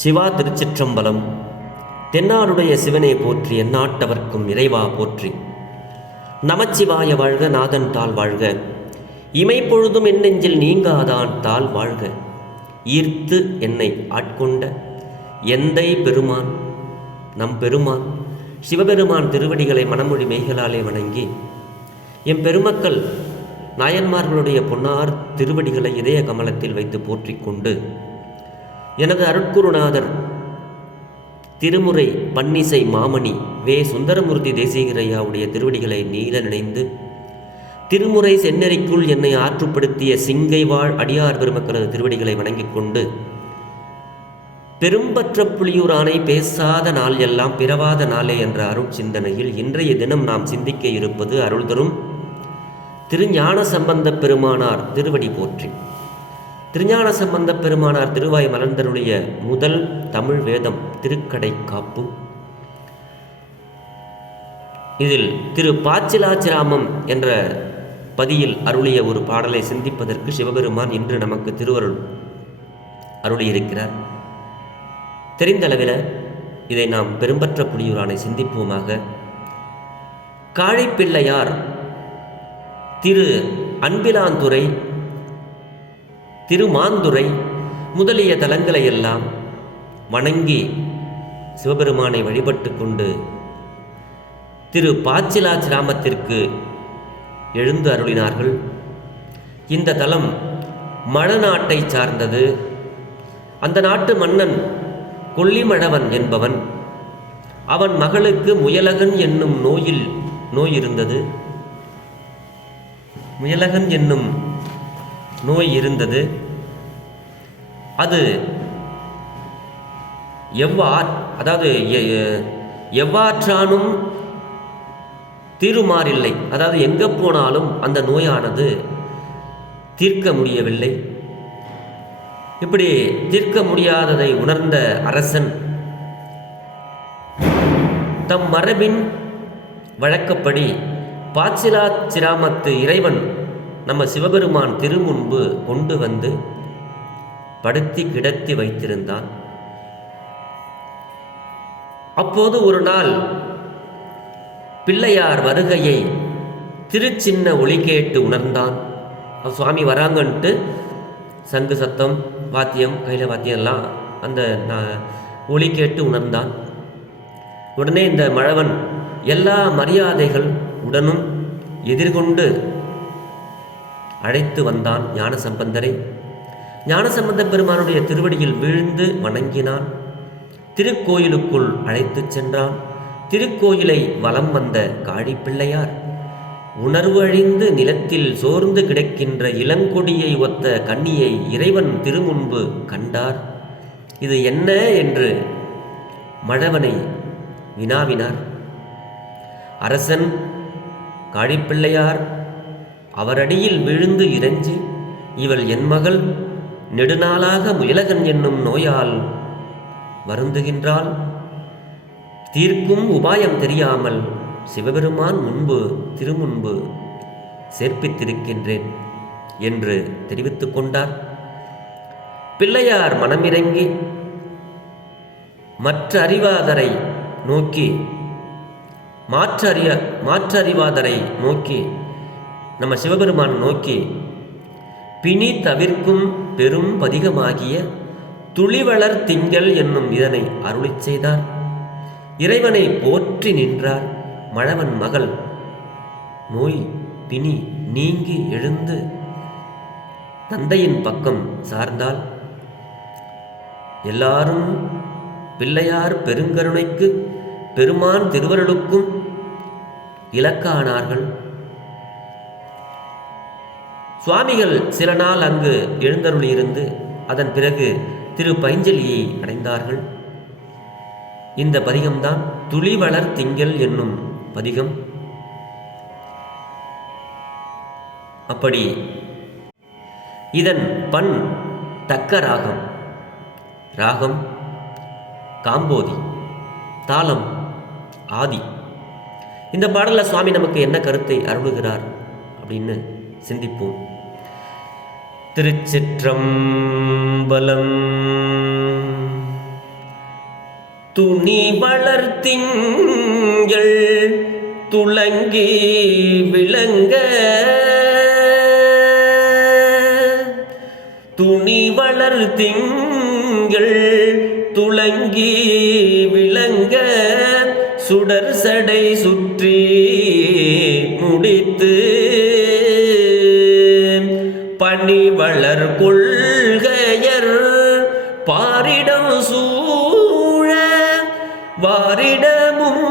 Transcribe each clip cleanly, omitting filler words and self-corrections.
சிவா திருச்சிற்றம்பலம். தென்னாடுடைய சிவனே போற்றி, எந்நாட்டவர்க்கும் இறைவா போற்றி. நமச்சிவாய வாழ்க, நாதன் தாள் வாழ்க, இமைப்பொழுதும் என் நெஞ்சில் நீங்காதான் தாள் வாழ்க. ஈர்த்து என்னை ஆட்கொண்ட எந்தை பெருமான் நம் பெருமான் சிவபெருமான் திருவடிகளை மனமொழி மெய்களாலே வணங்கி, எம் பெருமக்கள் நாயன்மார்களுடைய பொன்னார் திருவடிகளை இதய கமலத்தில் வைத்து போற்றிக் கொண்டு, எனது அருட்குருநாதர் திருமுறை பன்னிசை மாமணி வே சுந்தரமூர்த்தி தேசிகரையாவுடைய திருவடிகளை நீல நினைந்து, திருமுறை செந்நெறிக்குள் என்னை ஆற்றுப்படுத்திய சிங்கை வாழ் அடியார் பெருமக்களது திருவடிகளை வணங்கிக் கொண்டு, பெரும்பற்ற புலியூரானை பேசாத நாள் எல்லாம் பிறவாத நாளே என்ற அருட்சிந்தனையில் இன்றைய தினம் நாம் சிந்திக்க இருப்பது அருள் தரும் திருஞான சம்பந்த பெருமானார் திருவடி போற்றி. திருஞான சம்பந்த பெருமானார் திருவாய் மலர்ந்தருடைய முதல் தமிழ் வேதம் திருக்கடை காப்பு. இதில் திரு பாச்சிலாச்சிராமம் என்ற பதியில் அருளிய ஒரு பாடலை சிந்திப்பதற்கு சிவபெருமான் இன்று நமக்கு திருவருள் அருளியிருக்கிறார். தெரிந்தளவில் இதை நாம் பெரும்பற்ற புலியூரானை சிந்திப்போமாக. காழிப்பிள்ளையார் திரு அன்பிலாந்துறை, திருமாந்துறை முதலிய தலங்களை எல்லாம் வணங்கி சிவபெருமானை வழிபட்டு கொண்டு திரு பாச்சிலாச்சிராமத்திற்கு எழுந்து அருளினார்கள். இந்த தலம் மழநாட்டை சார்ந்தது. அந்த நாட்டு மன்னன் கொல்லிமழவன் என்பவன். அவன் மகளுக்கு முயலகன் என்னும் நோய் இருந்தது. முயலகன் என்னும் நோய் இருந்தது. அது எவ்வாற்றானும் தீருமாறில்லை. அதாவது எங்கே போனாலும் அந்த நோயானது தீர்க்க முடியவில்லை. இப்படி தீர்க்க முடியாததை உணர்ந்த அரசன் தம் மரபின் வழக்கப்படி பாச்சிலாச்சிராமத்து இறைவன் நம்ம சிவபெருமான் திருமுன்பு கொண்டு வந்து படுத்தி கிடத்தி வைத்திருந்தான். அப்போது ஒரு நாள் பிள்ளையார் வருகையை திருச்சின்ன ஒலி கேட்டு உணர்ந்தான். சுவாமி வராங்கன்ட்டு சங்கு சத்தம், வாத்தியம், கையில் வாத்தியம் எல்லாம் அந்த ஒலி கேட்டு உணர்ந்தான். உடனே இந்த மழவன் எல்லா மரியாதைகள் உடனும் எதிர்கொண்டு அழைத்து வந்தான் ஞானசம்பந்தரை. ஞானசம்பந்த பெருமானுடைய திருவடியில் வீழ்ந்து வணங்கினான். திருக்கோயிலுக்குள் அழைத்து சென்றான். திருக்கோயிலை வலம் வந்த காழிப்பிள்ளையார் உணர்வு அழிந்து நிலத்தில் சோர்ந்து கிடக்கின்ற இளங்கொடியை ஒத்த கன்னியை இறைவன் திருமுன்பு கண்டார். இது என்ன என்று மழவனை வினாவினார். அரசன் காழிப்பிள்ளையார் அவரடியில் விழுந்து இறைஞ்சி, இவள் என் மகள், நெடுநாளாக முயலகன் என்னும் நோயால் வருந்துகின்றாள். தீர்க்கும் உபாயம் தெரியாமல் சிவபெருமான் திருமுன்பு சேர்ப்பித்திருக்கின்றேன் என்று தெரிவித்துக் கொண்டார். பிள்ளையார் மனமிறங்கி மாற்றறிவாதரை நோக்கி நம்ம சிவபெருமான் நோக்கி, பிணி தவிர்க்கும் பெரும் பதிகமாகிய துளிவளர் திங்கள் என்னும் இதனை அருளிச் செய்தார். இறைவனை போற்றி நின்றார். மழவன் மகள் நோய் பிணி நீங்கி எழுந்து தந்தையின் பக்கம் சார்ந்தால் எல்லாரும் பிள்ளையார் பெருங்கருணைக்கு பெருமான் திருவருளுக்கும் இலக்கானார்கள். சுவாமிகள் சில நாள் அங்கு எழுந்தருளியிருந்து அதன் பிறகு திரு பைஞ்சலியை அடைந்தார்கள். இந்த பதிகம்தான் துளிவளர் திங்கள் என்னும் பதிகம். அப்படி இதன் பண் தக்க ராகம் காம்போதி, தாளம் ஆதி. இந்த பாடலில் சுவாமி நமக்கு என்ன கருத்தை அருளுகிறார் அப்படின்னு சிந்திப்போம். திருச்சிற்றம்பலம். துணி வளர்த்திங்கள் துளங்கி விளங்க, துணி வளர்த்திங்கள் துளங்கி விளங்க, சுடர் சடை சுற்றி முடித்து பணி வளர் கொள்கையர் பாரிடம் சூழ, வாரிடமும்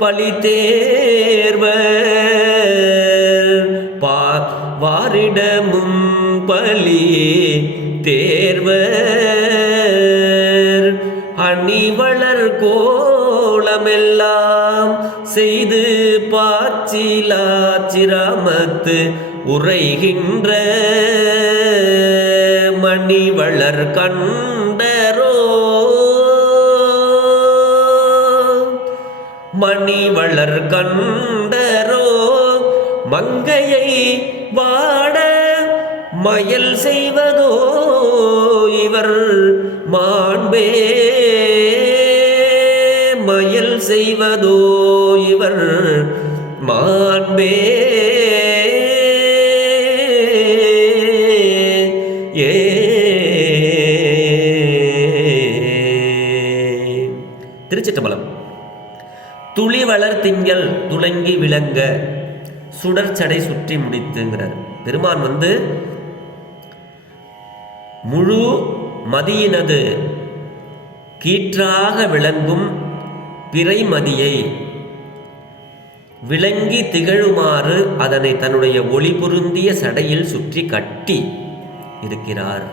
பலி தேர்வர், வாரிடமும் பலி தேர்வர், அணிவளர் கோலமெல்லாம் செய்து பாச்சிலாச்சிராமத்து உரைகின்ற மணிவளர் கண்டரோ, மணிவளர் கண்டரோ, மங்கையை வாட மயல் செய்வதோ இவர் மாண்பே, மயல் செய்வதோ இவர் மாண்பே. திருச்சிற்றம்பலம். துளி வளர் திங்கள் துளங்கி விளங்க, சுடர்ச்சடை சுற்றி முடித்துங்கிறார் பெருமான். முழு மதியினது கீற்றாக விளங்கும் பிறைமதியை விளங்கி திகழுமாறு அதனை தன்னுடைய ஒளி பொருந்திய சடையில் சுற்றி கட்டி இருக்கிறார்.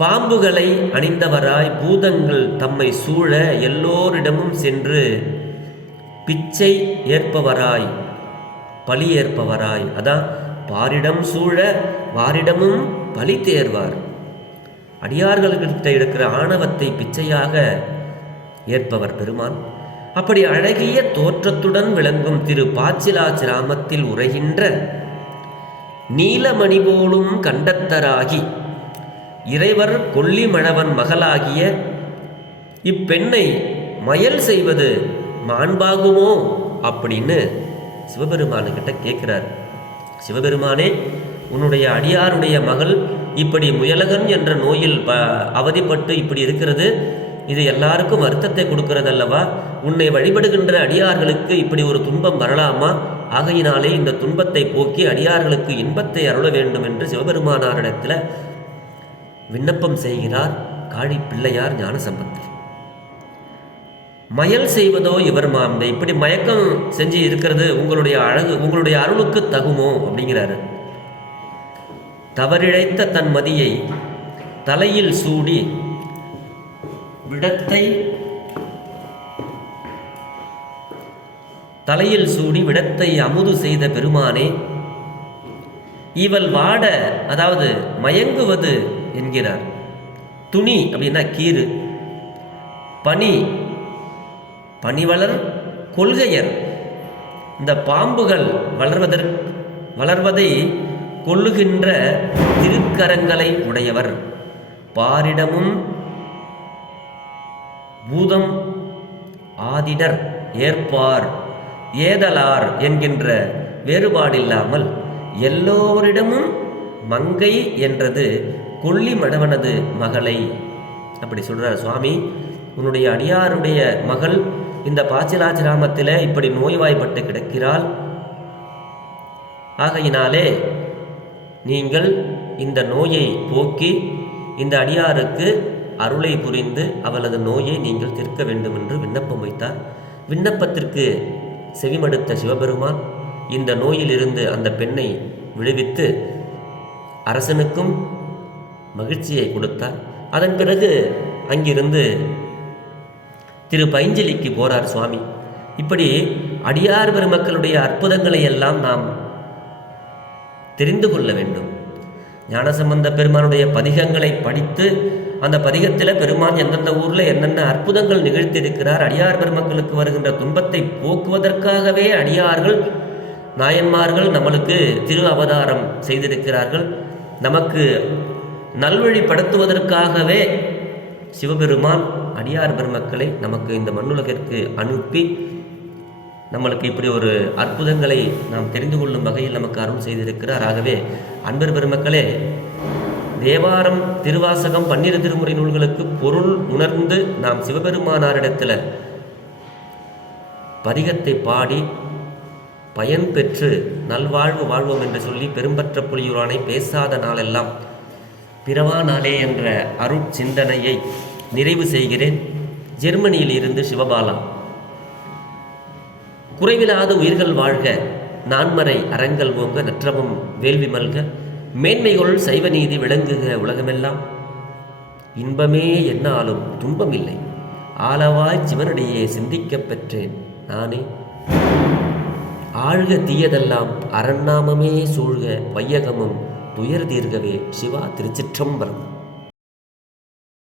பாம்புகளை அணிந்தவராய் பூதங்கள் தம்மை சூழ எல்லோரிடமும் சென்று பிச்சை ஏற்பவராய் பலி ஏற்பவராய், அதான் பாரிடம் சூழ வாரிடமும் பலி தேர்வார். அடியார்கள்கிட்ட இருக்கிற ஆணவத்தை பிச்சையாக ஏற்பவர் பெருமான். அப்படி அழகிய தோற்றத்துடன் விளங்கும் திரு பாச்சிலாச்சிராமத்தில் உரைகின்ற நீலமணி போலும் கண்டத்தராகி இறைவர் கொல்லிமழவன் மகளாகிய இப்பெண்ணை மயல் செய்வது மாண்பாகுமோ அப்படின்னு சிவபெருமானுக்கிட்ட கேட்கிறார். சிவபெருமானே, உன்னுடைய அடியாருடைய மகள் இப்படி முயலகன் என்ற நோயில் அவதிப்பட்டு இப்படி இருக்கிறது, இது எல்லாருக்கும் வருத்தத்தை கொடுக்கிறதல்லவா? உன்னை வழிபடுகின்ற அடியார்களுக்கு இப்படி ஒரு துன்பம் வரலாமா? ஆகையினாலே இந்த துன்பத்தை போக்கி அடியார்களுக்கு இன்பத்தை அருள வேண்டும் என்று சிவபெருமானாரிடத்தில் விண்ணப்பம் செய்கிறார் காழி பிள்ளையார் ஞானசம்பந்தர். மயல் செய்வதோ இவர் மாண்பே, இப்படி மயக்கம் செஞ்சு இருக்கிறது உங்களுடைய அழகு உங்களுடைய அருளுக்கு தகுமோ அப்படிங்கிறாரு. தவறிழைத்த தன் மதியை தலையில் சூடி விடத்தை அமுது செய்த பெருமானே, இவள் வாட, அதாவது மயங்குவது என்கிறார். துணி அப்படின்னா கீறு, பனிவளர் கொள்கையர், இந்த பாம்புகள் வளர்வதை கொள்ளுகின்ற திருக்கரங்களை உடையவர். பாரிடமும் பூதம் ஆதிடர் ஏற்பார் ஏதலார் என்கின்ற வேறுபாடில்லாமல் எல்லோரிடமும் மங்கை என்றது கொல்லி மடவனது மகளை. அப்படி சொல்றார் சுவாமி. உன்னுடைய அடியாருடைய மகள் இந்த பாச்சிலாச்சிராமத்தில் இப்படி நோய்வாய்ப்பட்டு கிடக்கிறாள். ஆகையினாலே நீங்கள் இந்த நோயை போக்கி இந்த அடியாருக்கு அருளை புரிந்து அவளது நோயை நீங்கள் தீர்க்க வேண்டும் என்று விண்ணப்பம் வைத்தார். விண்ணப்பத்திற்கு செவிமடுத்த சிவபெருமான் இந்த நோயிலிருந்து அந்த பெண்ணை விடுவித்து அரசனுக்கும் மகிழ்ச்சியை கொடுத்தார். அதன் பிறகு அங்கிருந்து திரு பைஞ்சலிக்கு போறார் சுவாமி. இப்படி அடியார் பெருமக்களுடைய அற்புதங்களை எல்லாம் நாம் தெரிந்து கொள்ள வேண்டும். ஞானசம்பந்த பெருமானுடைய பதிகங்களை படித்து அந்த பதிகத்தில் பெருமான் எந்தெந்த ஊரில் என்னென்ன அற்புதங்கள் நிகழ்த்தியிருக்கிறார், அடியார் பெருமக்களுக்கு வருகின்ற துன்பத்தை போக்குவதற்காகவே அடியார்கள் நாயன்மார்கள் நம்மளுக்கு திரு அவதாரம் செய்திருக்கிறார்கள். நமக்கு நல்வழிப்படுத்துவதற்காகவே சிவபெருமான் அடியார் பெருமக்களை நமக்கு இந்த மண்ணுலகிற்கு அனுப்பி நம்மளுக்கு இப்படி ஒரு அற்புதங்களை நாம் தெரிந்து கொள்ளும் வகையில் நமக்கு அருள் செய்திருக்கிறார். ஆகவே அன்பர் பெருமக்களே, தேவாரம், திருவாசகம், 12 திருமுறை நூல்களுக்கு பொருள் உணர்ந்து நாம் சிவபெருமானாரிடத்தில் பதிகத்தை பாடி பயன் பெற்று நல்வாழ்வு வாழ்வோம் என்று சொல்லி பெரும்பற்ற புலியூரானை பேசாத நாளெல்லாம் பிறவா நாளே என்ற அருட்சிந்தனையை நிறைவு செய்கிறேன். ஜெர்மனியில் இருந்து சிவபாலா. குறைவிலாத உயிர்கள் வாழ்க, நான்மறை அறங்கள் ஓங்க, நற்றமும் வேள்வி மல்க, மேன்மைகள் சைவ நீதி விளங்குக உலகமெல்லாம், இன்பமே என்னாலும் துன்பமில்லை, ஆளவாய் சிவனடியே சிந்திக்கப் பெற்றேன் நானே, ஆழ்க தீயதெல்லாம் அரண்நாமமே சூழ்க, வையகமும் துயர் தீர்கவே. சிவா. திருச்சிற்றம்பலம்.